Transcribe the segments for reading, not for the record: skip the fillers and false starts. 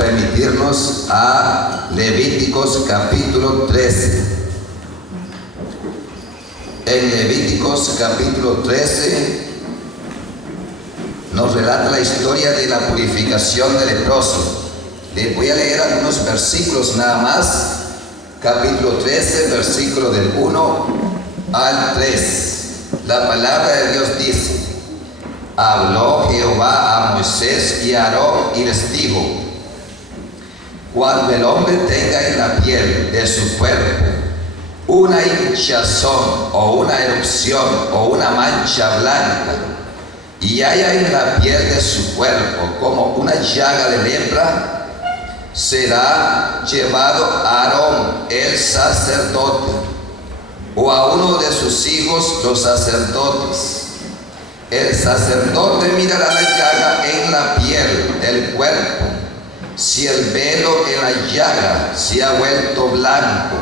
remitirnos a Levíticos capítulo 13. En Levíticos capítulo 13 nos relata la historia de la purificación del leproso. Les voy a leer algunos versículos nada más. Capítulo 13, versículo del 1 al 3. La palabra de Dios dice: habló Jehová a Moisés y a Aarón y les dijo: cuando el hombre tenga en la piel de su cuerpo una hinchazón o una erupción o una mancha blanca, y haya en la piel de su cuerpo como una llaga de lepra, será llevado a Aarón el sacerdote o a uno de sus hijos los sacerdotes. El sacerdote mirará la llaga en la piel del cuerpo. Si el velo en la llaga se ha vuelto blanco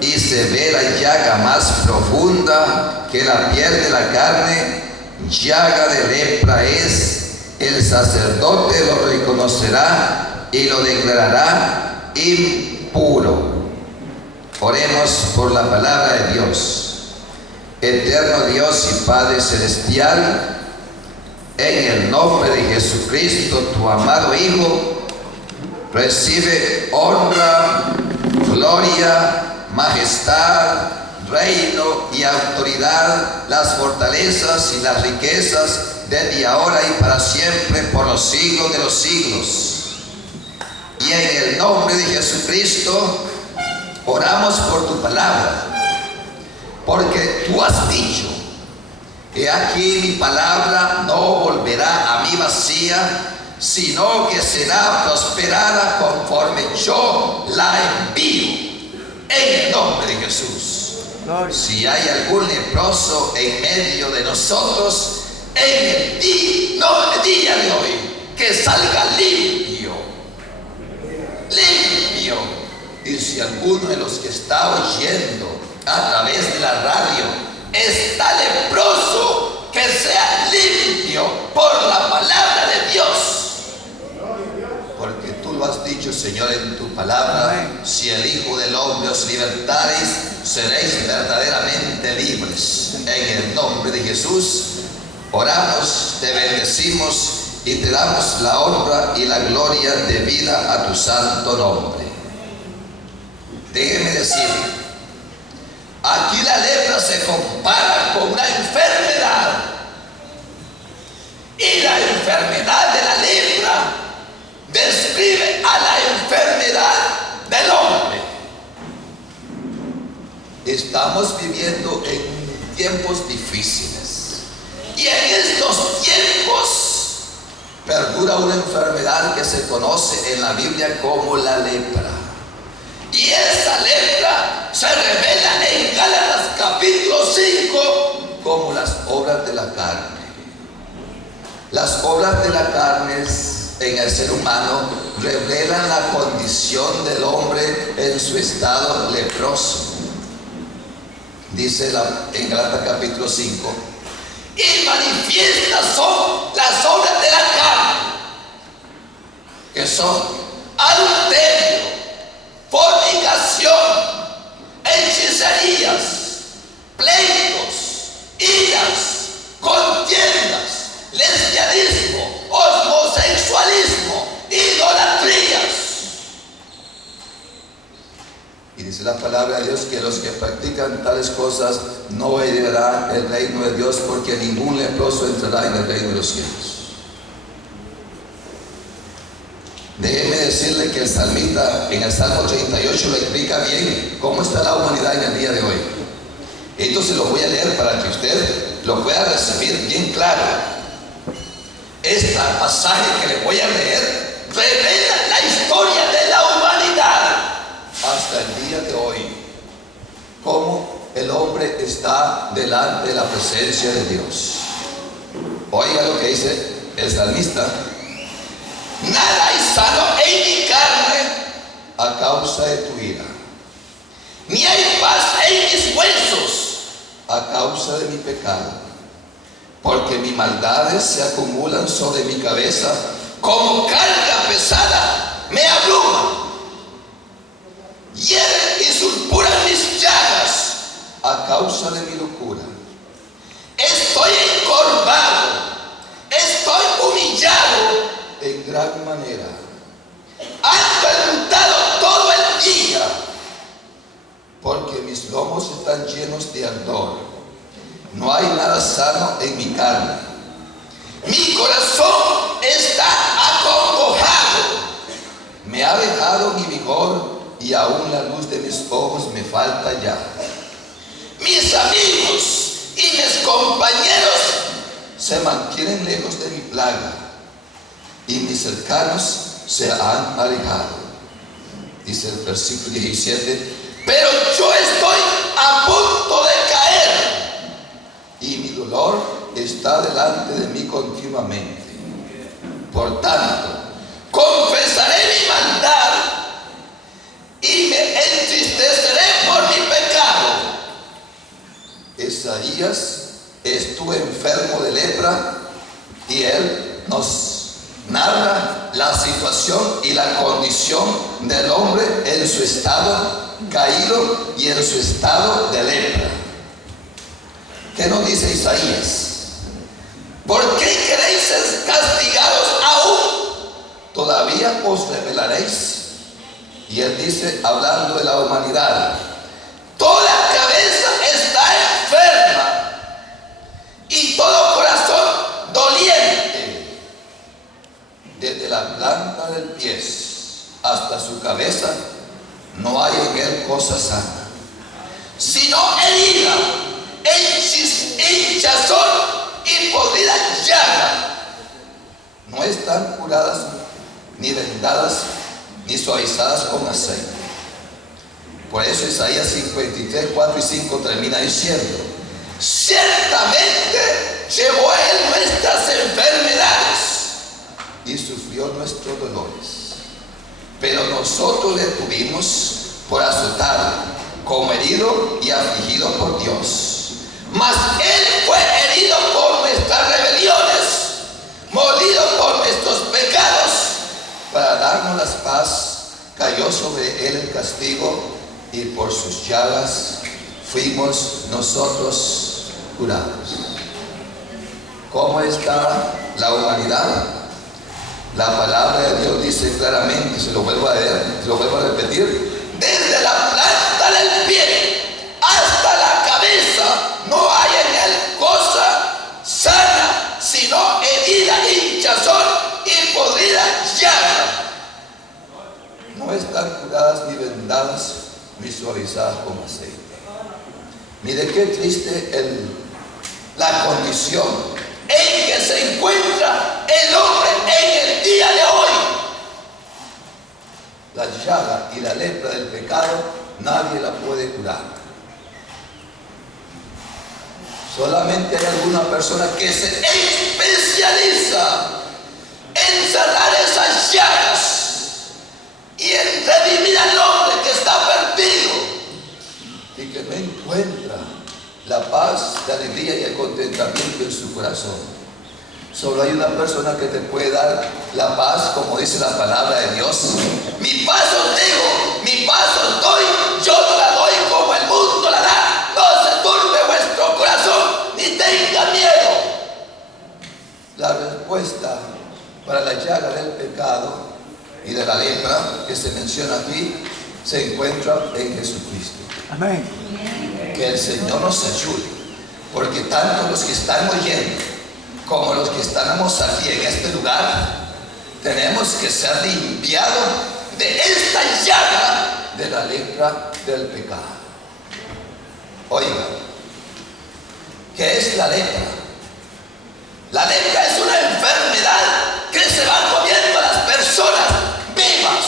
y se ve la llaga más profunda que la piel de la carne, llaga de lepra es. El sacerdote lo reconocerá y lo declarará impuro. Oremos por la palabra de Dios. Eterno Dios y Padre Celestial, en el nombre de Jesucristo, tu amado Hijo, recibe honra, gloria, majestad, reino y autoridad, las fortalezas y las riquezas desde ahora y para siempre, por los siglos de los siglos. Y en el nombre de Jesucristo oramos por tu palabra, porque tú has dicho: he aquí mi palabra no volverá a mí vacía, sino que será prosperada conforme yo la envío. En el nombre de Jesús. Si hay algún leproso en medio de nosotros, en el día de hoy, que salga limpio. Y si alguno de los que está oyendo a través de la radio está leproso, que sea limpio por la palabra de Dios. Porque tú lo has dicho, Señor, en tu palabra: si el Hijo del Hombre os libertareis, seréis verdaderamente libres. En el nombre de Jesús oramos, te bendecimos y te damos la honra y la gloria debida a tu santo nombre. Déjeme decir, aquí la lepra se compara con una enfermedad, y la enfermedad de la lepra describe a la enfermedad del hombre. Estamos viviendo en tiempos difíciles, y en estos tiempos perdura una enfermedad que se conoce en la Biblia como la lepra. Y esa lepra se revela en Gálatas capítulo 5 como las obras de la carne. Las obras de la carne en el ser humano revelan la condición del hombre en su estado leproso. Dice en Gálatas capítulo 5: y manifiestas son las obras de la carne, que son adulterio, fornicación, hechicerías, pleitos, iras, contiendas, lesbianismo, homosexualismo, idolatrías. Y dice la palabra de Dios que los que practican tales cosas no heredarán el reino de Dios, porque ningún leproso entrará en el reino de los cielos. Déjeme decirle que el salmista en el Salmo 38 lo explica bien cómo está la humanidad en el día de hoy. Entonces lo voy a leer para que usted lo pueda recibir bien claro. Este pasaje que le voy a leer revela la historia de la humanidad hasta el día de hoy, cómo el hombre está delante de la presencia de Dios. Oiga lo que dice el salmista: nada hay sano en mi carne a causa de tu ira, ni hay paz en mis huesos a causa de mi pecado, porque mis maldades se acumulan sobre mi cabeza, como carga pesada me mis lomos están llenos de ardor. No hay nada sano en mi carne. Mi corazón está acongojado. Me ha dejado mi vigor y aún la luz de mis ojos me falta ya. Mis amigos y mis compañeros se mantienen lejos de mi plaga y mis cercanos se han alejado. Dice el versículo 17, pero yo estoy a punto de caer y mi dolor está delante de mí continuamente. Por tanto, confesaré mi maldad y me entristeceré por mi pecado. Isaías estuvo enfermo de lepra y él nos narra la situación y la condición del hombre en su estado caído y en su estado de lepra. ¿Qué nos dice Isaías? ¿Por qué queréis ser castigados aún? ¿Todavía os rebelaréis? Y él dice, hablando de la humanidad, toda cabeza está enferma y todo corazón doliente. Desde la planta del pie hasta su cabeza no hay en él cosa sana, sino herida, hinchazón y podrida llaga. No están curadas, ni vendadas, ni suavizadas con aceite. Por eso Isaías 53, 4 y 5 termina diciendo, ciertamente llevó él nuestras enfermedades y sufrió nuestros dolores, pero nosotros le tuvimos por azotado, como herido y afligido por Dios. Mas él fue herido por nuestras rebeliones, molido por nuestros pecados. Para darnos la paz cayó sobre él el castigo, y por sus llagas fuimos nosotros curados. ¿Cómo está la humanidad? La palabra de Dios dice claramente, se lo vuelvo a leer, se lo vuelvo a repetir, desde la planta del pie hasta la cabeza no hay en él cosa sana, sino herida, hinchazón y podrida llaga. No están curadas ni vendadas ni suavizadas con aceite. Mire qué triste la condición en que se encuentra el hombre en el día de hoy. La llaga y la lepra del pecado nadie la puede curar. Solamente hay alguna persona que se especializa en cerrar esas llagas y en redimir al hombre que está perdido y que no encuentra la paz, la alegría y el contentamiento en su corazón. Solo hay una persona que te puede dar la paz, como dice la palabra de Dios. Mi paz os dejo, mi paz os doy, yo no la doy como el mundo la da. No se turbe vuestro corazón, ni tenga miedo. La respuesta para la llaga del pecado y de la lepra que se menciona aquí se encuentra en Jesucristo. Amén. Que el Señor nos ayude, porque tanto los que están oyendo como los que estamos aquí en este lugar tenemos que ser limpiados de esta llaga de la lepra del pecado. Oiga, ¿qué es la lepra? La lepra es una enfermedad que se va comiendo a las personas vivas.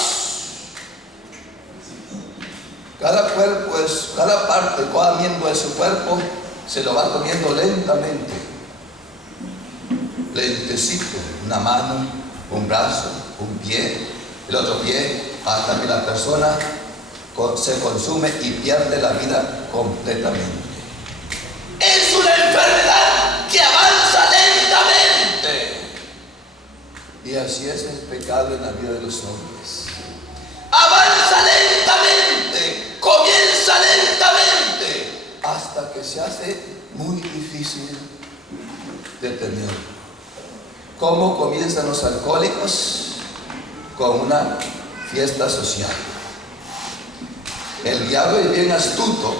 Cada cuerpo cada parte, cada miembro de su cuerpo se lo va comiendo lentamente. Lentecito, una mano, un brazo, un pie, el otro pie, hasta que la persona se consume y pierde la vida completamente. Es una enfermedad que avanza lentamente. Y así es el pecado en la vida de los hombres. Avanza lentamente, comienza lentamente, hasta que se hace muy difícil detenerlo. ¿Cómo comienzan los alcohólicos? Con una fiesta social. El diablo es bien astuto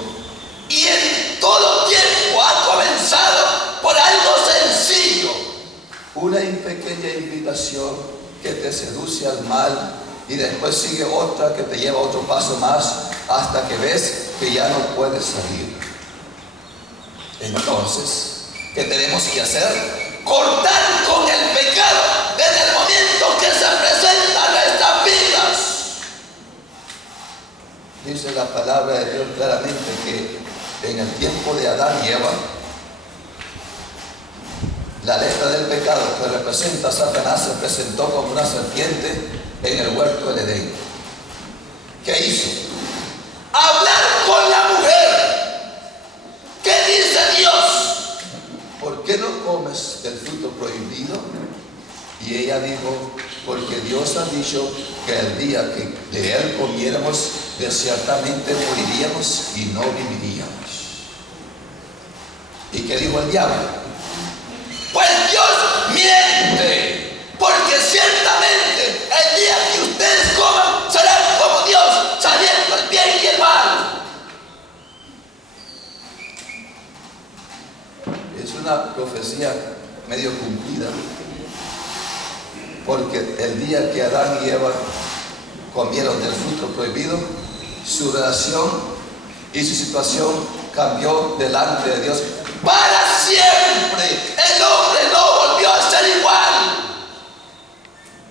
Y en todo tiempo ha comenzado por algo sencillo. Una pequeña invitación que te seduce al mal, y después sigue otra que te lleva otro paso más hasta que ves que ya no puedes salir. Entonces, ¿qué tenemos que hacer? Cortar con el pecado desde el momento que se presenta en nuestras vidas. Dice la palabra de Dios claramente que en el tiempo de Adán y Eva, la letra del pecado que representa a Satanás se presentó como una serpiente en el huerto del Edén. ¿Qué hizo? Hablar con la mujer. ¿Qué dice Dios? ¿Por qué no comes del fruto prohibido? Y ella dijo, porque Dios ha dicho que el día que de él comiéramos, de ciertamente moriríamos y no viviríamos. ¿Y qué dijo el diablo? Pues Dios miente, porque ciertamente el día que ustedes coman serán como Dios, sabiendo el bien y el mal. Es una profecía medio cumplida, porque el día que Adán y Eva comieron del fruto prohibido, su relación y su situación cambió delante de Dios para siempre. El hombre no volvió a ser igual.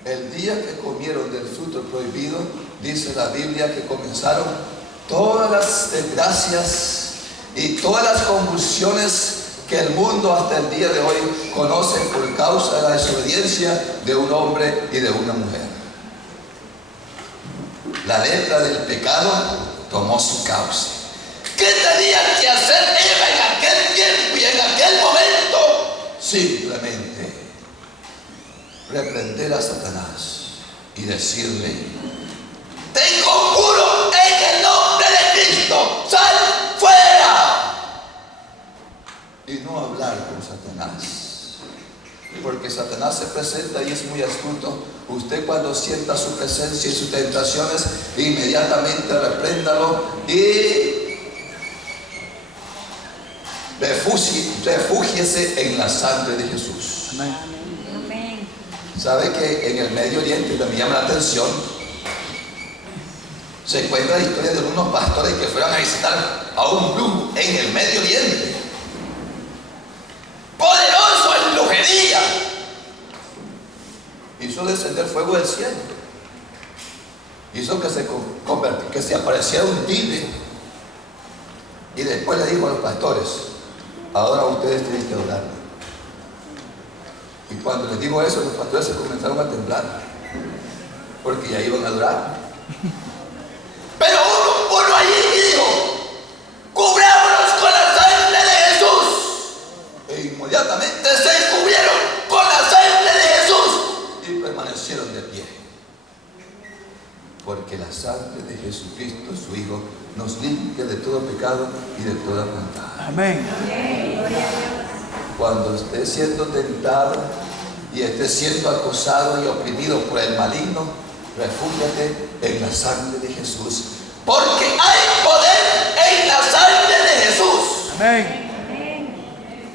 El día que comieron del fruto prohibido, dice la Biblia que comenzaron todas las desgracias y todas las convulsiones que el mundo hasta el día de hoy conoce por causa de la desobediencia de un hombre y de una mujer. La letra del pecado tomó su cauce. ¿Qué tenía que hacer Eva en aquel tiempo y en aquel momento? Simplemente reprender a Satanás y decirle: te conjuro en el nombre de Cristo, sal fuera. Y no hablar con Satanás, porque Satanás se presenta y es muy astuto. Usted, cuando sienta su presencia y sus tentaciones, inmediatamente repréndalo y refúgiese en la sangre de Jesús. Amén. ¿Sabe que en el Medio Oriente, lo que me llama la atención, se encuentra la historia de unos pastores que fueron a visitar a un brujo en el Medio Oriente, poderoso en brujería? Hizo descender fuego del cielo, hizo que se apareciera un tigre, y después le dijo a los pastores: ahora ustedes tienen que adorarme. Y cuando les dijo eso, los pastores se comenzaron a temblar, porque ya iban a adorar. Pero uno allí dijo: cubrámonos con la sangre de Jesús. E inmediatamente se cubrieron con la sangre de Jesús y permanecieron de pie, porque la sangre de Jesucristo, su Hijo, nos limpia de todo pecado y de toda maldad. Amén. Cuando esté siendo tentado y esté siendo acosado y oprimido por el maligno, refúgiate en la sangre de Jesús, porque hay poder en la sangre de Jesús. Amén.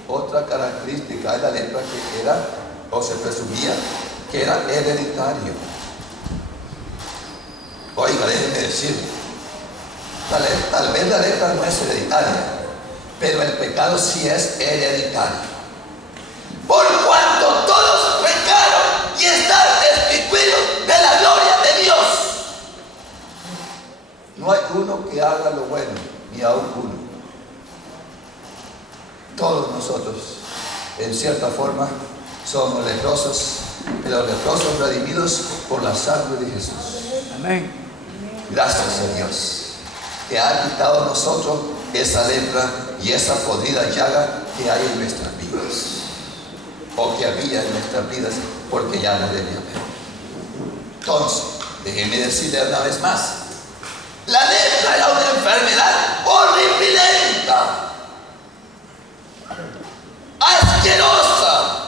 Otra característica de la lepra que era, o se presumía, que era hereditario. Oiga, déjenme decir, tal vez la lepra no es hereditaria, pero el pecado sí es hereditario. Por cuanto todos pecaron y están destituidos de la gloria de Dios. No hay uno que haga lo bueno, ni aún uno. Todos nosotros, en cierta forma, somos leprosos, pero leprosos redimidos por la sangre de Jesús. Amén. Gracias a Dios, que ha quitado a nosotros esa lepra y esa podrida llaga que hay en nuestras vidas, o que había en nuestras vidas, porque ya no debe haber. Entonces, déjeme decirle una vez más: la lepra era una enfermedad horripilenta, asquerosa,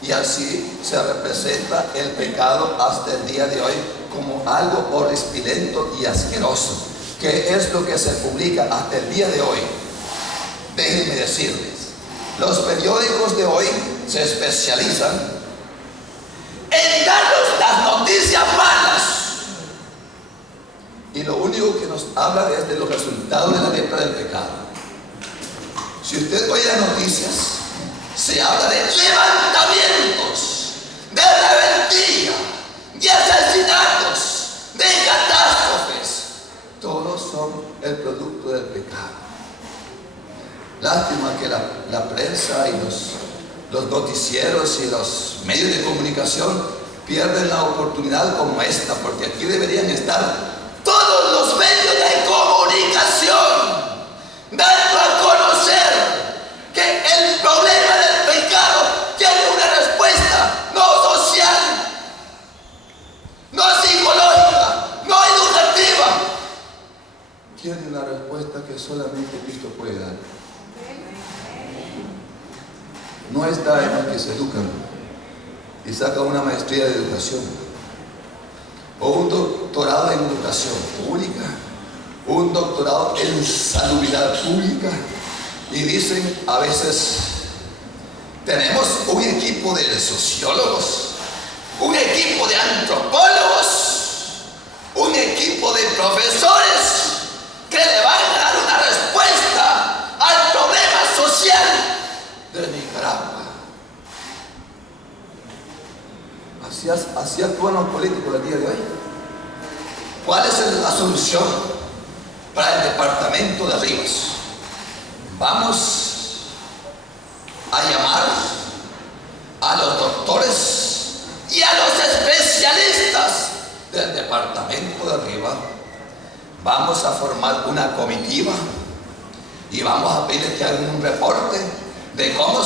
y así se representa el pecado hasta el día de hoy, como algo horripilento y asqueroso, que ¿Qué es lo que se publica hasta el día de hoy? Déjenme decirles, los periódicos de hoy se especializan en darnos las noticias malas. Y lo único que nos habla es de los resultados de la lepra del pecado. Si usted oye las noticias, se habla de levantamientos, de rebeldía, de asesinatos, de catástrofes. Todos son el producto del pecado. Lástima que la prensa y los noticieros y los medios de comunicación pierden la oportunidad como esta, porque aquí deberían estar todos los medios de comunicación dando a conocer que el problema del pecado tiene una respuesta no social, no psicológica, no educativa. Tiene una respuesta que solamente Cristo puede dar. No está en los que se educan y sacan una maestría de educación o un doctorado en educación pública, un doctorado en salubridad pública, y dicen a veces: tenemos un equipo de sociólogos, un equipo de antropólogos, un equipo de profesores que le van a dar una respuesta al problema social de Nicaragua. Así actúan los políticos del día de hoy. ¿Cuál es la solución para el departamento de Rivas? Vamos a llamar a los doctores y a los especialistas del departamento de Rivas. Vamos a formar una comitiva y vamos a pedirles que hagan un reporte de cómo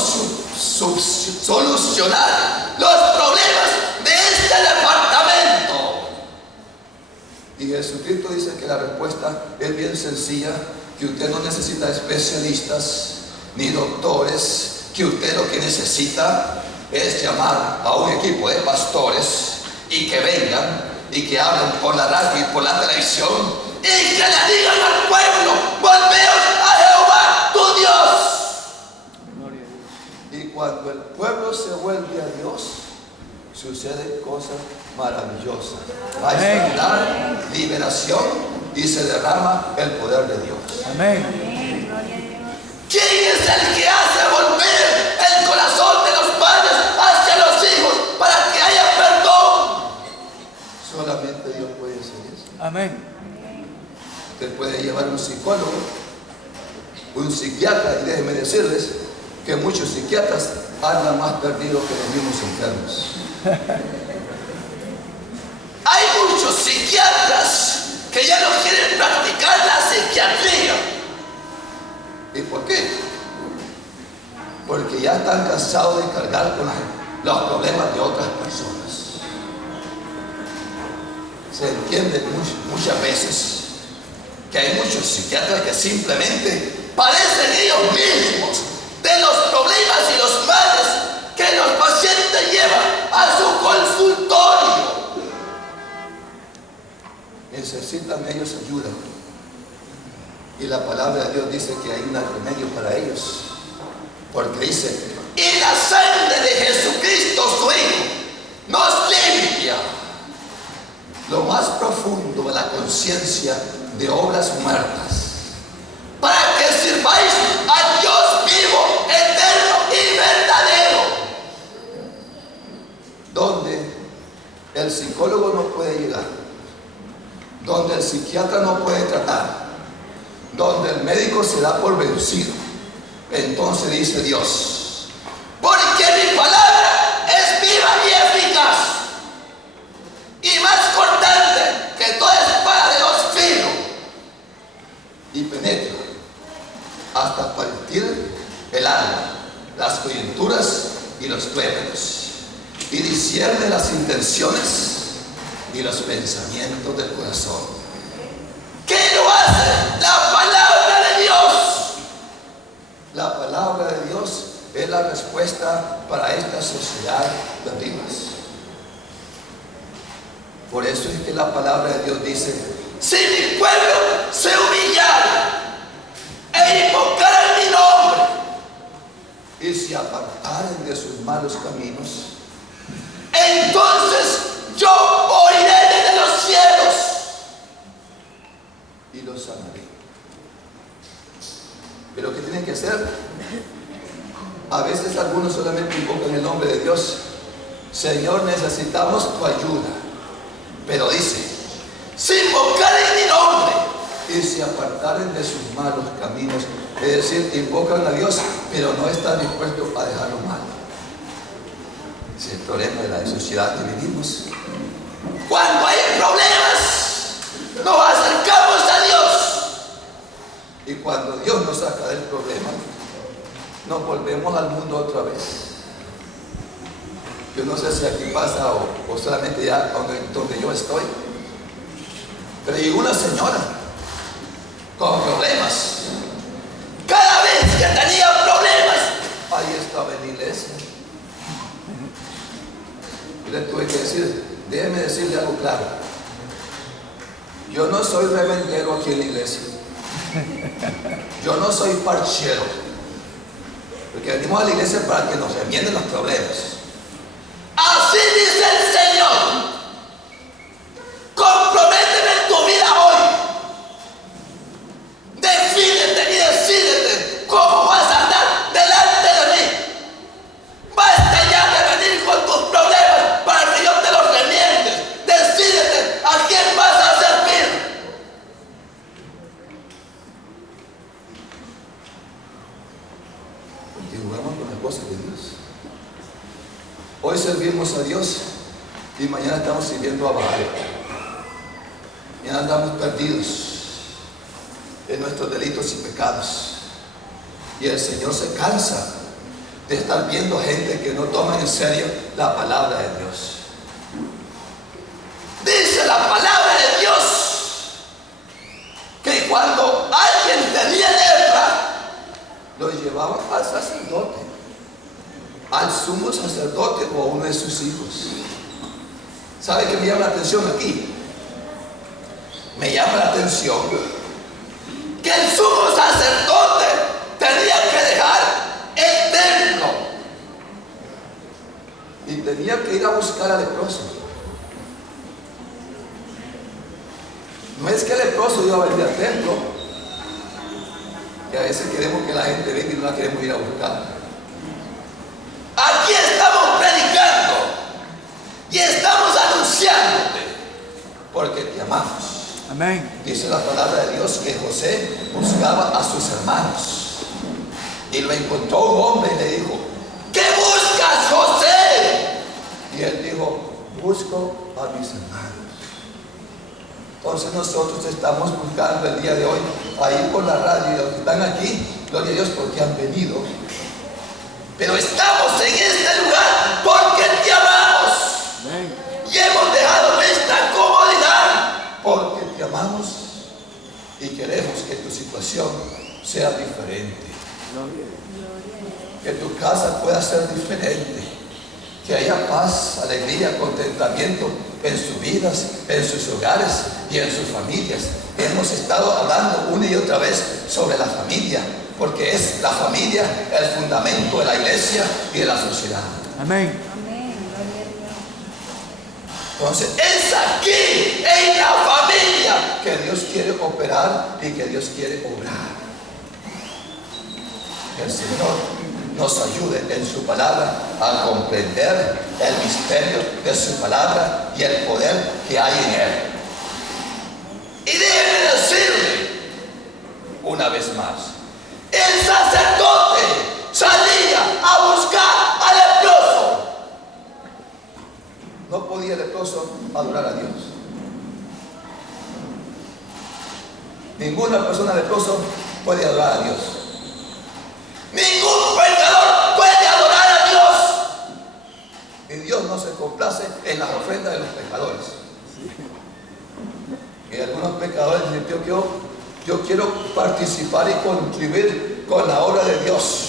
solucionar los problemas de este departamento. Y Jesucristo dice que la respuesta es bien sencilla, que usted no necesita especialistas ni doctores, que usted lo que necesita es llamar a un equipo de pastores y que vengan y que hablen por la radio y por la televisión y que le digan al pueblo: volveos a Jehová tu Dios. Y cuando el pueblo se vuelve a Dios, suceden cosas maravillosas. Hay sanidad, liberación y se derrama el poder de Dios. Amén. Gloria a Dios. ¿Quién es el que hace volver el corazón de los padres hacia los hijos para que haya perdón? Solamente Dios puede hacer eso. Amén. Usted puede llevar un psicólogo, un psiquiatra, y déjenme decirles que muchos psiquiatras andan más perdidos que los mismos enfermos. Hay muchos psiquiatras que ya no quieren practicar la psiquiatría. ¿Y por qué? Porque ya están cansados de cargar con los problemas de otras personas. Se entiende muchas veces que hay muchos psiquiatras que simplemente padecen ellos mismos de los problemas y los males que los pacientes llevan a su consultorio. Necesitan ellos ayuda. Y la palabra de Dios dice que hay un remedio para ellos. Porque dice: y la sangre de Jesucristo su Hijo nos limpia lo más profundo de la conciencia de obras muertas, para que sirváis a Dios vivo, eterno y verdadero. Donde el psicólogo no puede llegar, donde el psiquiatra no puede tratar, donde el médico se da por vencido, entonces dice Dios: porque mi palabra es viva y eficaz, y más cortante que toda espada de dos filos, y penetra hasta partir el alma, las coyunturas y los tuétanos, y discierne las intenciones y los pensamientos del corazón. ¿Qué lo hace? La palabra de Dios. La palabra de Dios es la respuesta para esta sociedad de Rivas. Por eso es que la palabra de Dios dice si mi pueblo se humillara e invocara mi nombre y se apartaren de sus malos caminos, entonces yo oiré desde los cielos y los sanaré. Pero ¿qué tienen que hacer? A veces algunos solamente invocan el nombre de Dios. Señor, necesitamos tu ayuda. Pero dice, si invocaren mi nombre y se apartaren de sus malos caminos, es decir, invocan a Dios, pero no están dispuestos a dejar lo malo. Ese es el problema de la sociedad que vivimos. Cuando hay problemas, nos acercamos a Dios. Y cuando Dios nos saca del problema, nos volvemos al mundo otra vez. Yo no sé si aquí pasa o solamente ya donde yo estoy. Pero llegó una señora con problemas. Cada vez que tenía problemas, ahí estaba en la iglesia. Yo le tuve que decir, déjeme decirle algo claro. Yo no soy revendero aquí en la iglesia. Yo no soy parchero. Porque venimos a la iglesia para que nos remienden los problemas. Así dice el Señor. Comprométeme en tu vida hoy. Defínete y decídete cómo vas a andar delante de mí. Basta ya de venir con tus problemas para que yo te los remiende. Decídete a quién vas a servir. Porque jugamos con las cosas de Dios. Hoy servimos a Dios y mañana estamos sirviendo a Baal. Mañana andamos perdidos en nuestros delitos y pecados. Y el Señor se cansa de estar viendo gente que no toma en serio la palabra de Dios. Dice la palabra de Dios que cuando alguien tenía lepra, lo llevaban al sacerdote, al sumo sacerdote o a uno de sus hijos. ¿Sabe qué me llama la atención aquí? Me llama la atención que el sumo sacerdote tenía que dejar el templo y tenía que ir a buscar al leproso. No es que el leproso iba a venir al templo, que a veces queremos que la gente venga y no la queremos ir a buscar. Aquí estamos predicando y estamos anunciándote porque te amamos. Amén. Dice la palabra de Dios que José buscaba a sus hermanos y lo encontró un hombre y le dijo, ¿qué buscas, José? Y él dijo, busco a mis hermanos. Entonces nosotros estamos buscando el día de hoy, ahí por la radio, y los que están aquí, gloria a Dios porque han venido. Pero estamos en este lugar porque te amamos. Amén. Y hemos dejado nuestra comodidad porque te amamos y queremos que tu situación sea diferente. Que tu casa pueda ser diferente. Que haya paz, alegría, contentamiento en sus vidas, en sus hogares y en sus familias. Hemos estado hablando una y otra vez sobre la familia, porque es la familia el fundamento de la iglesia y de la sociedad. Amén. Amén. Gloria a Dios. Entonces es aquí, en la familia, que Dios quiere operar y que Dios quiere obrar. Que el Señor nos ayude en su palabra a comprender el misterio de su palabra y el poder que hay en él. Y déjeme decirle una vez más, el sacerdote salía a buscar al leproso. No podía el leproso adorar a Dios. Ninguna persona leproso puede adorar a Dios. Ningún pecador puede adorar a Dios. Y Dios no se complace en las ofrendas de los pecadores. Y algunos pecadores dicen, yo quiero participar y contribuir con la obra de Dios.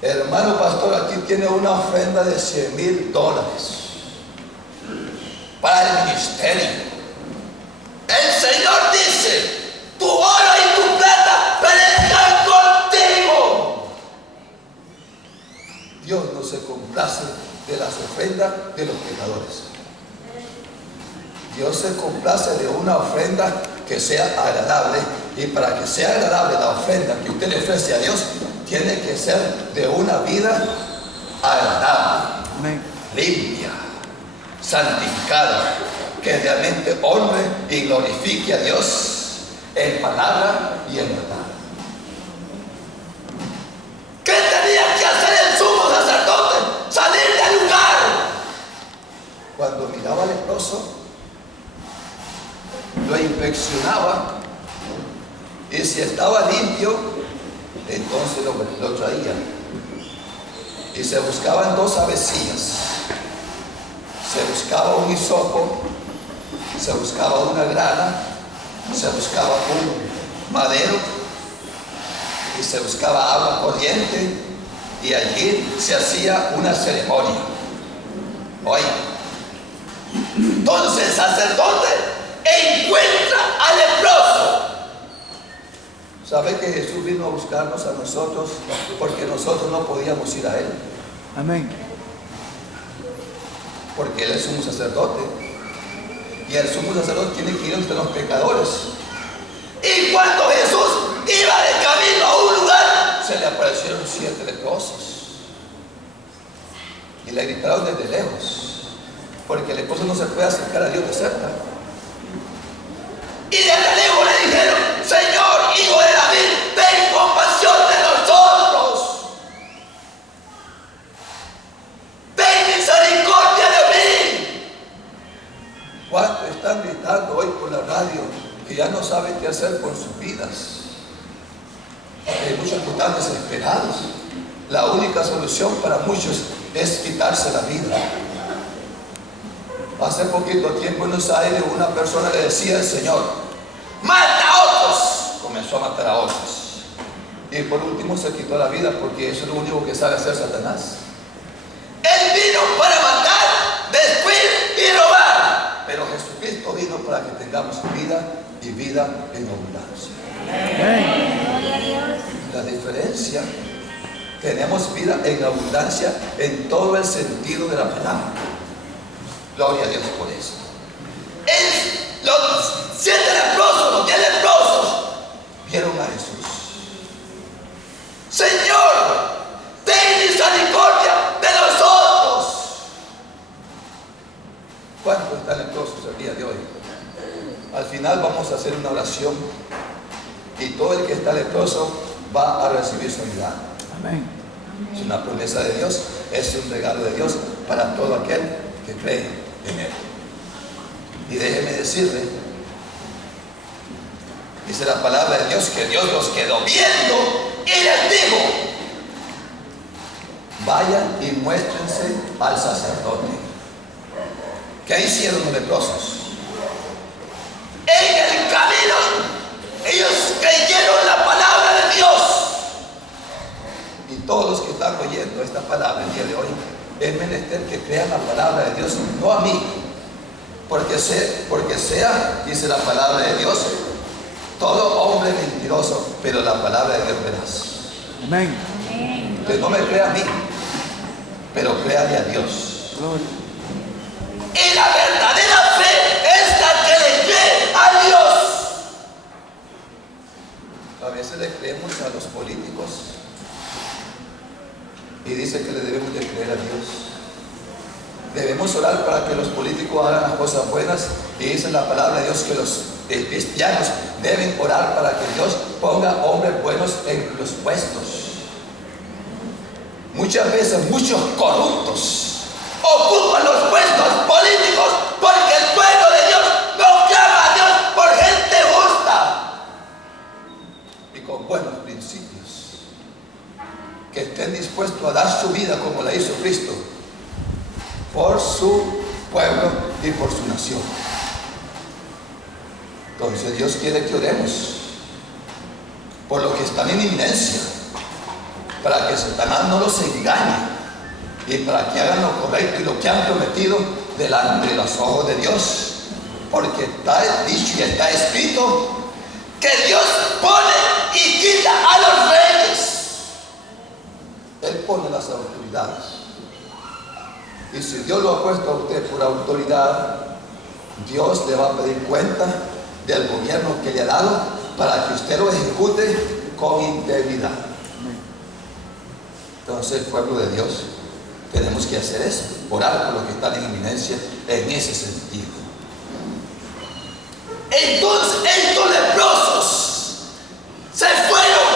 Hermano pastor, aquí tiene una ofrenda de $100,000 para el ministerio. dice, tu oro y tu plata perezcan contigo. Dios no se complace de las ofrendas de los pecadores. Dios se complace de una ofrenda que sea agradable, y para que sea agradable la ofrenda que usted le ofrece a Dios, tiene que ser de una vida agradable, limpia, santificada, que realmente honre y glorifique a Dios en palabra y en verdad. ¿Qué tenía que hacer el sumo sacerdote? Salir del lugar. Cuando miraba al leproso, lo inspeccionaba, y si estaba limpio, entonces lo traía. Y se buscaban 2 avecillas, se buscaba un hisopo, se buscaba una grana, se buscaba un madero, y se buscaba agua corriente, y allí se hacía una ceremonia. Oye, entonces el sacerdote encuentra al leproso. ¿Sabe que Jesús vino a buscarnos a nosotros porque nosotros no podíamos ir a Él? Amén. Porque Él es sumo sacerdote, y el sumo sacerdote tiene que ir entre los pecadores. Y cuando Jesús iba de camino a un lugar, se le aparecieron 7 leprosos y le gritaron desde lejos, porque el leproso no se puede acercar a Dios de cerca. Y desde lejos le dijeron: Señor, hijo de David, ten compasión de nosotros, ten misericordia de mí. ¿Cuántos están gritando hoy por la radio que ya no saben qué hacer con sus vidas? Hay muchos que están desesperados. La única solución para muchos es quitarse la vida. Hace poquito tiempo en Buenos Aires una persona le decía al Señor: ¡mata a otros! Comenzó a matar a otros. Y por último se quitó la vida, porque eso es lo único que sabe hacer Satanás. Él vino para matar, destruir y robar. Pero Jesucristo vino para que tengamos vida y vida en abundancia. Gloria a Dios. La diferencia, tenemos vida en abundancia en todo el sentido de la palabra. Gloria a Dios por eso. Los 7 leprosos, los 10 leprosos, vieron a Jesús. Señor, ten misericordia de nosotros. ¿Cuántos están leprosos el día de hoy? Al final vamos a hacer una oración, y todo el que está leproso va a recibir sanidad. Amén. Es una promesa de Dios, es un regalo de Dios para todo aquel que cree en Él. Y déjeme decirle, dice la palabra de Dios, que Dios los quedó viendo y les dijo: vayan y muéstrense al sacerdote. ¿Qué hicieron los leprosos? En el camino ellos creyeron la palabra de Dios. Y todos los que están oyendo esta palabra el día de hoy, es menester que crean la palabra de Dios, no a mí, porque sea, dice la palabra de Dios, todo hombre mentiroso, pero la palabra de Dios veraz. Amén. Usted no me crea a mí, pero créale a Dios. Gloria. Y la verdadera fe es la que le cree a Dios. A veces le creemos a los políticos y dice que le debemos de creer a Dios. Debemos orar para que los políticos hagan las cosas buenas, y dice la palabra de Dios que los cristianos deben orar para que Dios ponga hombres buenos en los puestos. Muchas veces muchos corruptos ocupan los puestos políticos porque el pueblo de Dios no clama a Dios por gente justa y con buenos principios, que estén dispuestos a dar su vida como la hizo Cristo por su pueblo y por su nación. Entonces Dios quiere que oremos por lo que están en inminencia, para que Satanás no los engañe y para que hagan lo correcto y lo que han prometido delante de los ojos de Dios, porque está dicho y está escrito que Dios pone y quita a los reyes. Él pone las autoridades. Y si Dios lo ha puesto a usted por autoridad, Dios le va a pedir cuenta del gobierno que le ha dado para que usted lo ejecute con integridad. Entonces, el pueblo de Dios, tenemos que hacer eso, orar por los que están en inminencia en ese sentido. Entonces, estos leprosos se fueron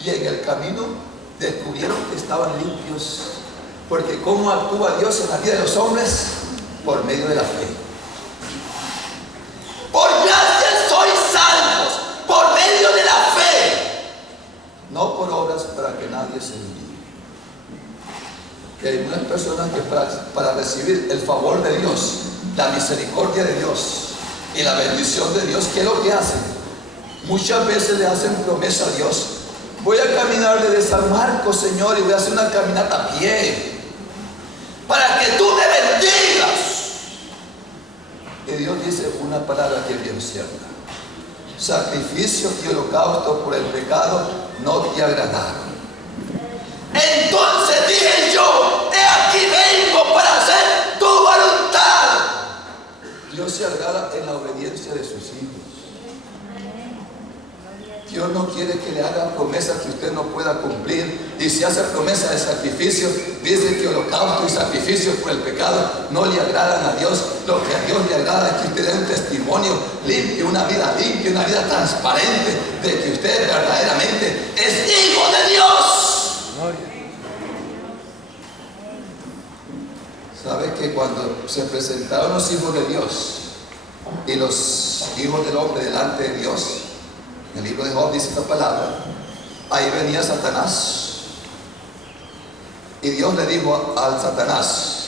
y en el camino descubrieron que estaban limpios, porque ¿cómo actúa Dios en la vida de los hombres? Por medio de la fe. Por gracia sois salvos, por medio de la fe, no por obras para que nadie se envíe. Que hay unas personas que para recibir el favor de Dios, la misericordia de Dios y la bendición de Dios, ¿qué es lo que hacen? Muchas veces le hacen promesa a Dios: voy a caminar desde San Marcos, Señor, y voy a hacer una caminata a pie para que tú me bendigas. Y Dios dice una palabra que es bien cierta: sacrificio y holocausto por el pecado no te agradaron. Entonces dije yo: he aquí vengo para hacer tu voluntad. Dios se agrada en la obediencia de sus hijos. Dios no quiere que le haga promesas que usted no pueda cumplir. Y si hace promesa de sacrificio, dice que holocausto y sacrificio por el pecado no le agradan a Dios. Lo que a Dios le agrada es que usted dé un testimonio limpio, una vida limpia, una vida transparente de que usted verdaderamente es hijo de Dios. ¿Sabe que cuando se presentaron los hijos de Dios y los hijos del hombre delante de Dios, en el libro de Job dice esta palabra, ahí venía Satanás y Dios le dijo al Satanás: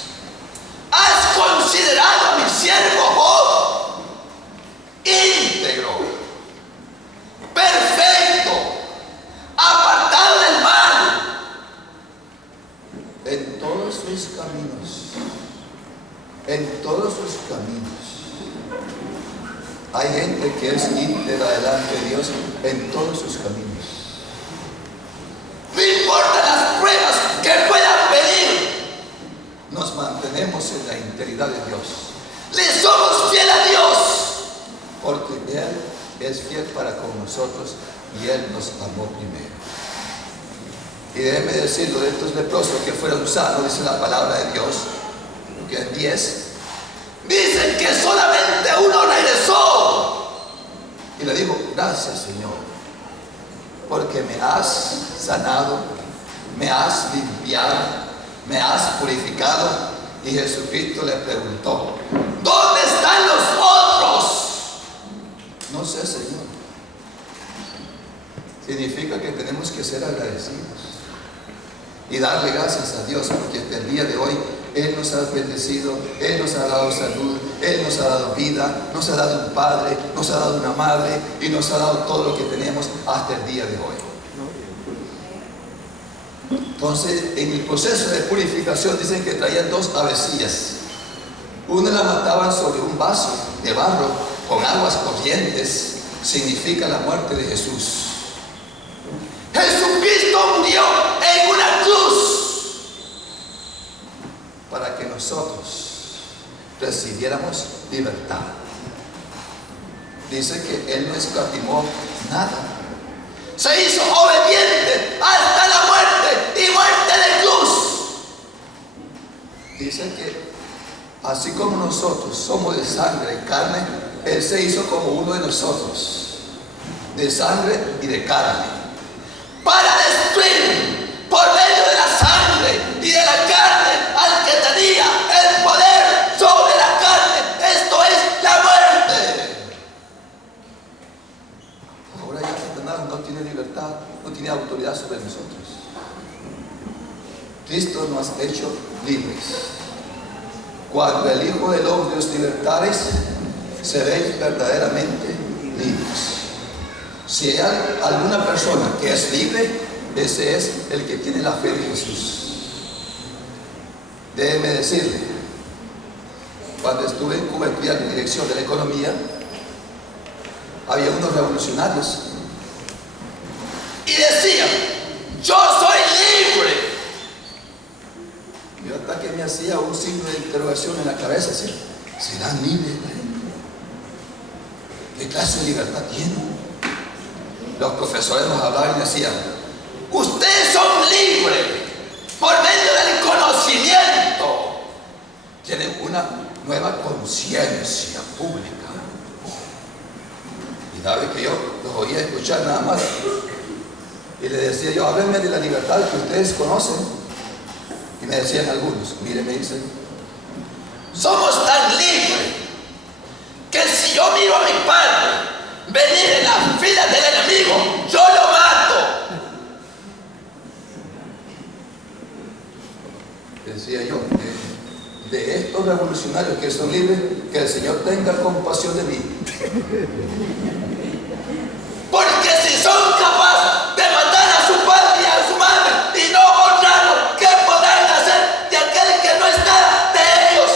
¿has considerado a mi siervo Job? Íntegro, perfecto, apartado del mal en todos sus caminos. En todos sus caminos. Hay gente que es íntegra delante de Dios en todos sus caminos. No importa las pruebas que puedan venir, nos mantenemos en la integridad de Dios. Le somos fiel a Dios, porque Él es fiel para con nosotros y Él nos amó primero. Y déjeme decirlo, de estos leprosos que fueron sanos, dice la palabra de Dios, que es 10, dicen que solamente uno regresó y le dijo: gracias, Señor, porque me has sanado, me has limpiado, me has purificado. Y Jesucristo le preguntó: ¿dónde están los otros? No sé, Señor. Significa que tenemos que ser agradecidos y darle gracias a Dios, porque hasta el día de hoy Él nos ha bendecido, Él nos ha dado salud, Él nos ha dado vida, nos ha dado un padre, nos ha dado una madre y nos ha dado todo lo que tenemos hasta el día de hoy. Entonces, en el proceso de purificación dicen que traían 2 avecillas. Una la mataban sobre un vaso de barro con aguas corrientes. Significa la muerte de Jesús. Jesucristo murió en una cruz para que nosotros recibiéramos libertad. Dice que Él no escatimó nada. Se hizo obediente hasta la muerte y muerte de cruz. Dice que así como nosotros somos de sangre y carne, Él se hizo como uno de nosotros, de sangre y de carne, para destruir por medio de la sangre y de la carne al que tenía el poder sobre la carne, esto es la muerte. Ahora ya Satanás no tiene libertad, no tiene autoridad sobre nosotros. Cristo nos ha hecho libres. Cuando el Hijo del Hombre os libertares, seréis verdaderamente libres. Si hay alguna persona que es libre, ese es el que tiene la fe de Jesús. Déjeme decirle, cuando estuve en Cuba estudiando dirección de la economía, había unos revolucionarios y decían: yo soy libre. Yo hasta que me hacía un signo de interrogación en la cabeza, decía: ¿serán libres esta gente? ¿Qué clase de libertad tienen? Los profesores nos hablaban y decían: ustedes son libres por medio del conocimiento, tienen una nueva conciencia pública. Y sabe que yo los oía escuchar nada más y le decía yo: háblenme de la libertad que ustedes conocen. Y me decían algunos: mire, me dicen, somos tan libres que si yo miro a mi padre venir en las filas del enemigo, yo lo mato. Decía yo: de estos revolucionarios que son libres, que el Señor tenga compasión de mí. Porque si son capaces de matar a su padre y a su madre y no honrarlo, ¿qué podrán hacer de aquel que no está de ellos?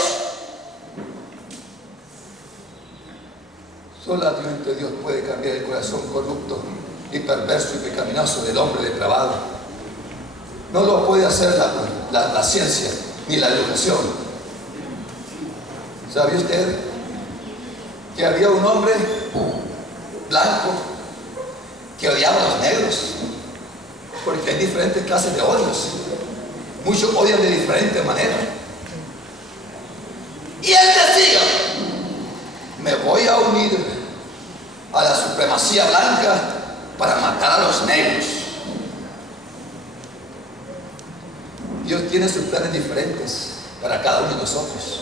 Solamente Dios puede cambiar el corazón corrupto y perverso y pecaminoso del hombre depravado. No lo puede hacer la ciencia ni la educación. ¿Sabe usted que había un hombre blanco que odiaba a los negros? Porque hay diferentes clases de odios. Muchos odian de diferente manera. Y él decía: me voy a unir a la supremacía blanca para matar a los negros. Dios tiene sus planes diferentes para cada uno de nosotros.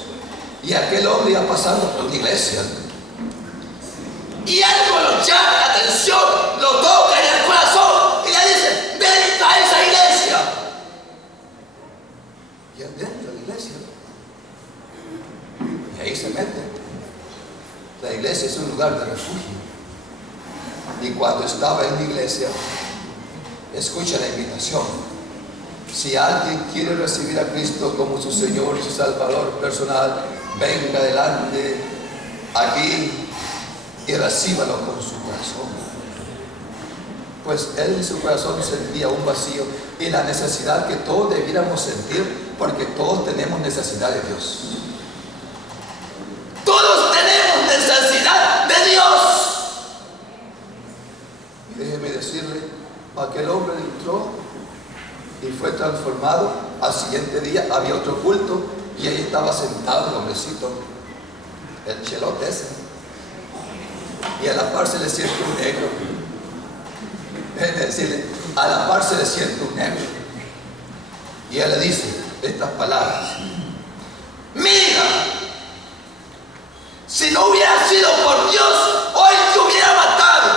Y aquel hombre iba pasando por una iglesia y algo lo llama la atención, lo toca en el corazón y le dice: ven a esa iglesia. Y él entra a la iglesia y ahí se mete. La iglesia es un lugar de refugio. Y cuando estaba en la iglesia, escucha la invitación: si alguien quiere recibir a Cristo como su Señor y su Salvador personal, venga adelante aquí y recíbalo con su corazón. Pues él en su corazón sentía un vacío y la necesidad que todos debiéramos sentir, porque todos tenemos necesidad de Dios. Todos tenemos necesidad de Dios. Y déjeme decirle, aquel hombre entró y fue transformado. Al siguiente día había otro culto y ahí estaba sentado el hombrecito, el chelote ese, y a la par se le siente un negro. Déjeme decirle, a la par se le siente un negro y él le dice estas palabras: mira, si no hubiera sido por Dios, hoy te hubiera matado,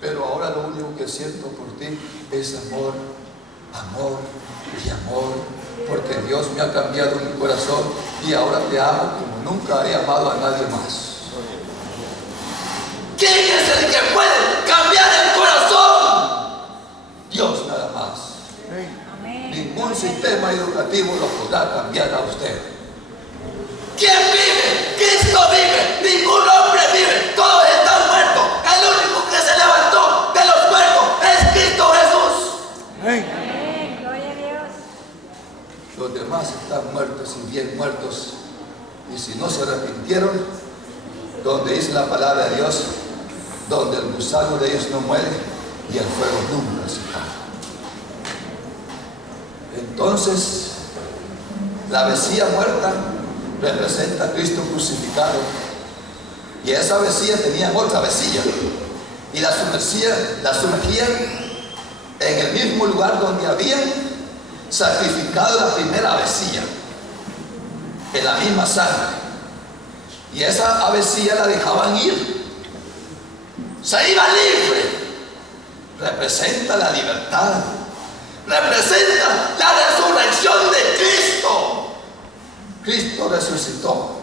pero ahora lo único que siento por ti es amor, amor y amor, porque Dios me ha cambiado mi corazón y ahora te amo como nunca he amado a nadie más. ¿Quién es el que puede cambiar el corazón? Dios nada más. Amén. Ningún sistema educativo lo podrá cambiar a usted. ¿Quién vive? Cristo vive. Ningún hombre vive. Todos están muertos. El único que se levantó de los muertos es Cristo Jesús. Amén. Gloria a Dios. Los demás están muertos y bien muertos. Y si no se arrepintieron, donde dice la palabra de Dios, donde el gusano de ellos no muere y el fuego nunca se apaga. Entonces, la vecía muerta representa a Cristo crucificado. Y esa vecía tenía otra vecía. Y la sumergían en el mismo lugar donde habían sacrificado la primera avecilla, en la misma sangre. Y esa avecilla la dejaban ir. Se iba libre. Representa la libertad. Representa la resurrección de Cristo. Cristo resucitó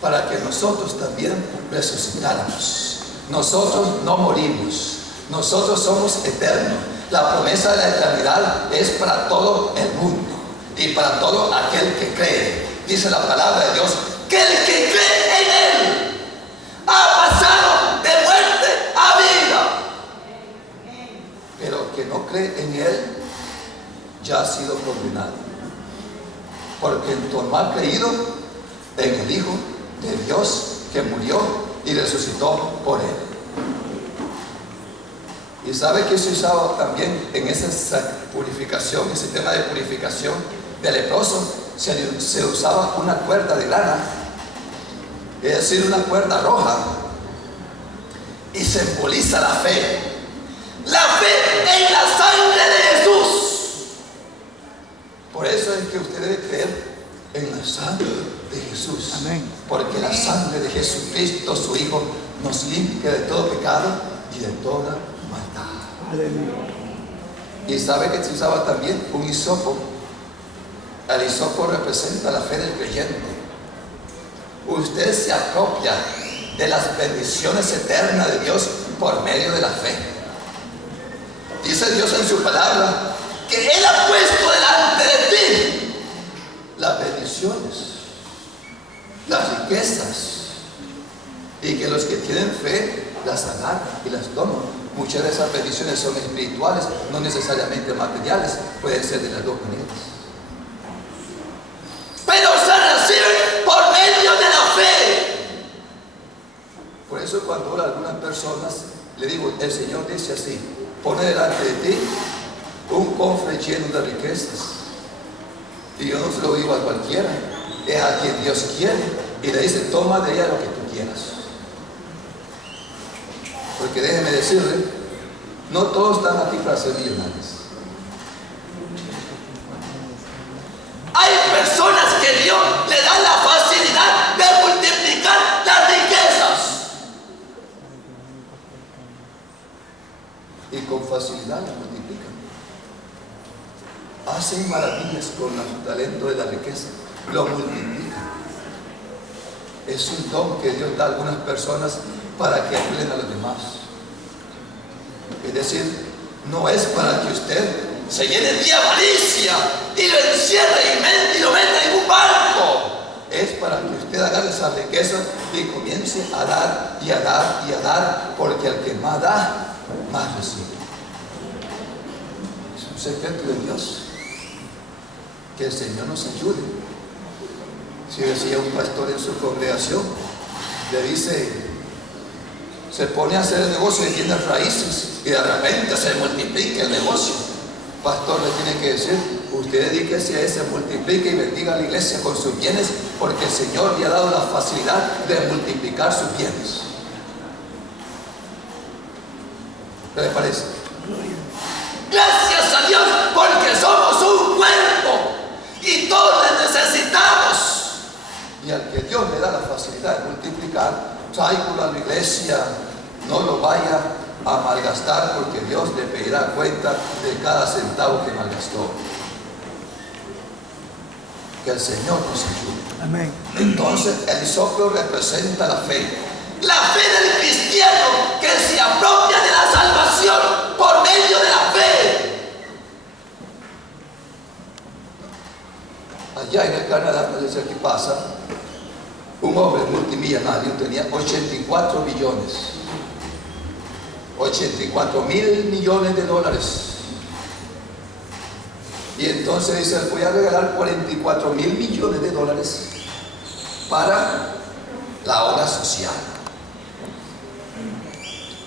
para que nosotros también resucitáramos. Nosotros no morimos. Nosotros somos eternos. La promesa de la eternidad es para todo el mundo y para todo aquel que cree. Dice la palabra de Dios que el que cree en Él ha pasado porque tú no has creído en el Hijo de Dios que murió y resucitó por él. Y sabe que se usaba también en esa purificación, ese tema de purificación de leproso, se usaba una cuerda de lana, es decir, una cuerda roja, y simboliza la fe. La fe en la sangre de Jesús. Por eso es que usted debe creer en la sangre de Jesús. Amén. Porque la sangre de Jesucristo, su Hijo, nos limpia de todo pecado y de toda maldad. Aleluya. Y sabe que se usaba también un hisopo. El hisopo representa la fe del creyente. Usted se apropia de las bendiciones eternas de Dios por medio de la fe. Dice Dios en su palabra que Él ha puesto delante de ti las bendiciones, las riquezas, y que los que tienen fe las agarran y las toman. Muchas de esas bendiciones son espirituales, no necesariamente materiales, pueden ser de las dos maneras. Pero se reciben por medio de la fe. Por eso cuando a algunas personas le digo, el Señor dice así: pone delante de ti un cofre lleno de riquezas. Y yo no se lo digo a cualquiera, es a quien Dios quiere. Y le dice, toma de ella lo que tú quieras. Porque déjeme decirle, no todos están aquí para ser millonarios. Hay personas que Dios le da la facilidad de multiplicar las riquezas. Y con facilidad las multiplican. Hacen maravillas con el talento de la riqueza, lo multiplican. Es un don que Dios da a algunas personas para que ayuden a los demás. Es decir, no es para que usted se llene de avaricia y lo encierre y lo meta en un barco. Es para que usted agarre esa riqueza y comience a dar y a dar y a dar, porque el que más da, más recibe. Es un secreto de Dios. Que el Señor nos ayude. Si decía un pastor en su congregación, le dice, se pone a hacer el negocio de bienes raíces y de repente se multiplica el negocio. Pastor le tiene que decir, usted dedíquese a ese, multiplique y bendiga a la iglesia con sus bienes, porque el Señor le ha dado la facilidad de multiplicar sus bienes. ¿Qué le parece? Gracias a Dios, porque somos un cuerpo y todos le necesitamos. Y al que Dios le da la facilidad de multiplicar, tráigalo a la iglesia, no lo vaya a malgastar, porque Dios le pedirá cuenta de cada centavo que malgastó. Que el Señor nos ayude. Amén. Entonces el hisopo representa la fe. La fe del cristiano que se apropia de la salvación por medio de la fe. Allá en el Canadá, no sé qué pasa, un hombre multimillonario tenía 84 billones, 84 mil millones de dólares. Y entonces dice, voy a regalar 44 mil millones de dólares para la obra social.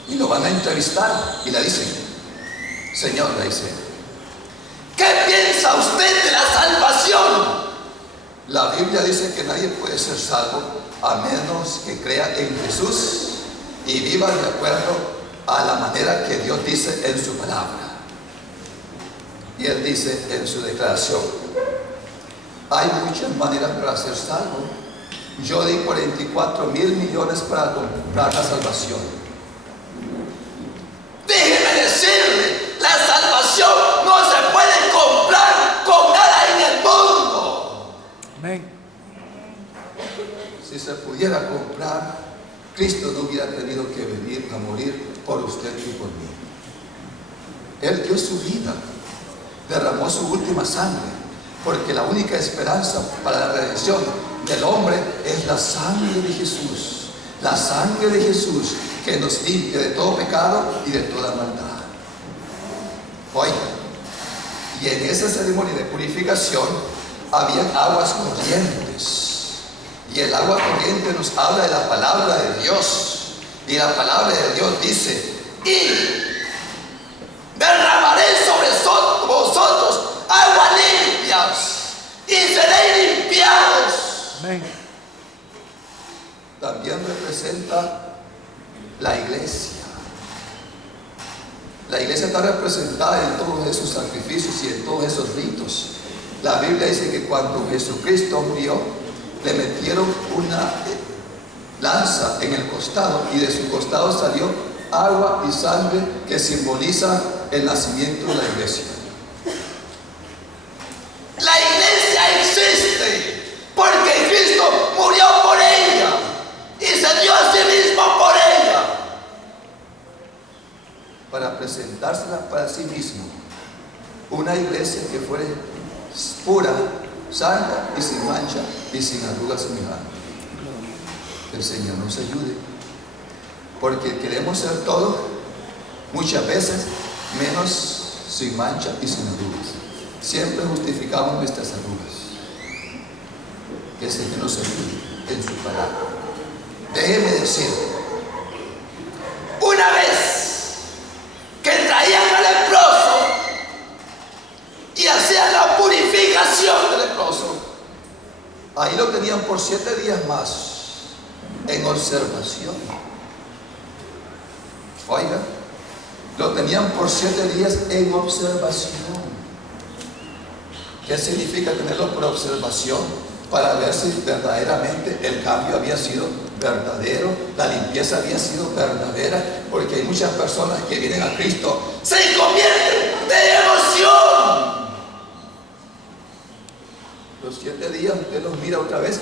Y lo van a entrevistar y le dicen, Señor, le dice, ¿qué piensa usted de la salvación? La Biblia dice que nadie puede ser salvo a menos que crea en Jesús y viva de acuerdo a la manera que Dios dice en su palabra. Y él dice en su declaración, hay muchas maneras para ser salvo. Yo di 44 mil millones para comprar la salvación. Déjeme decirle, la salvación no se puede comprar con nada en el mundo. Amén. Si se pudiera comprar, Cristo no hubiera tenido que venir a morir por usted y por mí. Él dio su vida, derramó su última sangre, porque la única esperanza para la redención del hombre es la sangre de Jesús. La sangre de Jesús que nos limpia de todo pecado y de toda maldad. Oiga, y en esa ceremonia de purificación habían aguas corrientes. Y el agua corriente nos habla de la palabra de Dios. Y la palabra de Dios dice: y derramaré sobre vosotros aguas limpias y seréis limpiados. Amén. También representa la iglesia. La iglesia está representada en todos esos sacrificios y en todos esos ritos. La Biblia dice que cuando Jesucristo murió, le metieron una lanza en el costado y de su costado salió agua y sangre que simboliza el nacimiento de la iglesia. La iglesia existe porque Cristo murió por ella y se dio a sí mismo por ella para presentársela para sí mismo. Una iglesia que fuera pura, santa y sin mancha y sin arrugas semejantes. Que el Señor nos ayude, porque queremos ser todo, muchas veces menos sin mancha y sin arrugas. Siempre justificamos nuestras arrugas. Que el Señor nos ayude en su palabra. Déjeme decir, una vez que traían al leproso y hacían la purificación del leproso, ahí lo tenían por 7 días más en observación. Oiga, lo tenían por 7 días en observación. ¿Qué significa tenerlo por observación? Para ver si verdaderamente el cambio había sido verdadero, la limpieza había sido verdadera, porque hay muchas personas que vienen a Cristo, se convierten de emoción. Los 7 días usted los mira otra vez,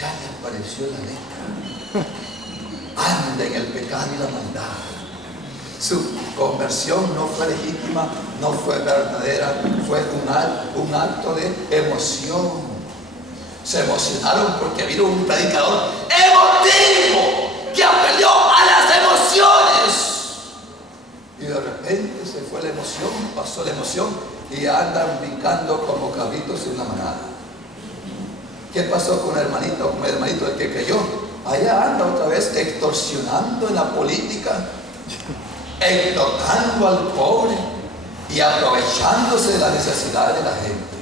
ya le apareció la letra. Anda en el pecado y la maldad. Su conversión no fue legítima, no fue verdadera, fue un acto de emoción. Se emocionaron porque vino un predicador emotivo que apeló a las emociones. Y de repente se fue la emoción, pasó la emoción y andan brincando como cabritos en una manada. ¿Qué pasó con el hermanito del que creyó? Allá anda otra vez extorsionando en la política, explotando al pobre y aprovechándose de la necesidad de la gente.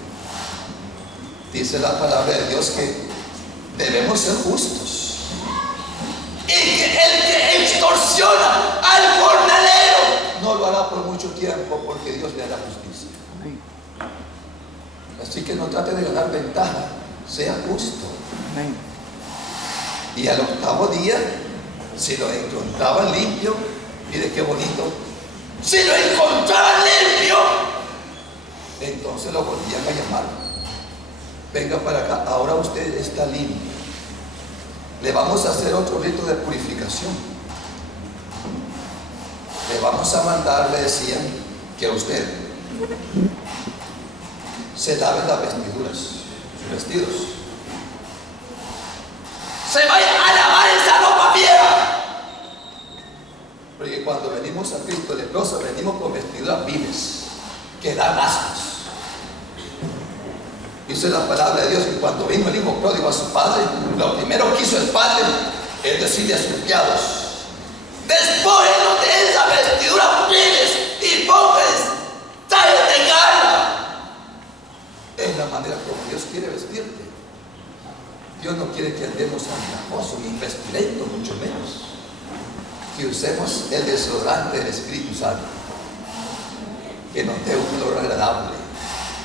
Dice la palabra de Dios que debemos ser justos. Y que el que extorsiona al jornalero no lo hará por mucho tiempo, porque Dios le hará justicia. Así que no trate de ganar ventaja, sea justo. Y al 8º día, si lo encontraban limpio, mire qué bonito, si lo encontraban limpio, entonces lo volvían a llamar. Venga para acá, ahora usted está limpio. Le vamos a hacer otro rito de purificación. Le vamos a mandar, le decían, que usted se lave las vestiduras, sus vestidos. Se vaya a lavar esa ropa vieja. Porque cuando venimos a Cristo leproso, venimos con vestiduras viles, que dan ascos. Dice la palabra de Dios que cuando vino el hijo pródigo a su padre, lo primero que hizo el padre es decirle a sus criados: despójenlos de esas vestiduras viles y pónganles tallas de gala. Es la manera como Dios quiere vestirte. Dios no quiere que andemos andrajosos ni pestilentos, mucho menos. Que usemos el desodorante del Espíritu Santo, que nos dé un olor agradable.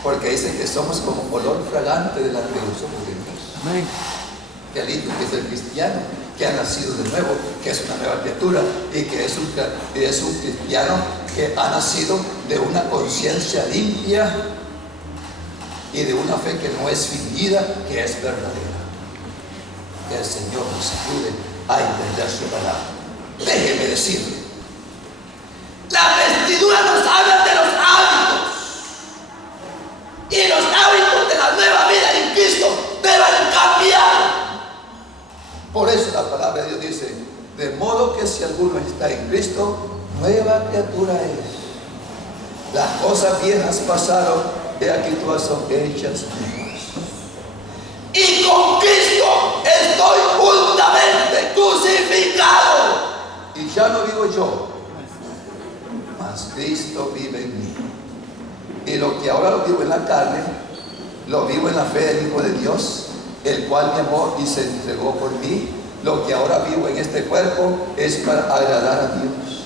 Porque dice que somos como olor fragante delante de los ojos de Dios. Amén. Qué lindo que es el cristiano que ha nacido de nuevo, que es una nueva criatura y que es un cristiano que ha nacido de una conciencia limpia y de una fe que no es fingida, que es verdadera. Que el Señor nos ayude a entender su palabra. Déjeme decirle, la vestidura nos habla de los hábitos. Y los hábitos de la nueva vida en Cristo deben cambiar. Por eso la palabra de Dios dice: de modo que si alguno está en Cristo, nueva criatura es. Las cosas viejas pasaron, de aquí todas son hechas nuevas. y con Cristo estoy juntamente crucificado. Y ya no vivo yo, mas Cristo vive en mí. Y lo que ahora lo vivo en la carne, lo vivo en la fe del Hijo de Dios, el cual me amó y se entregó por mí. Lo que ahora vivo en este cuerpo es para agradar a Dios.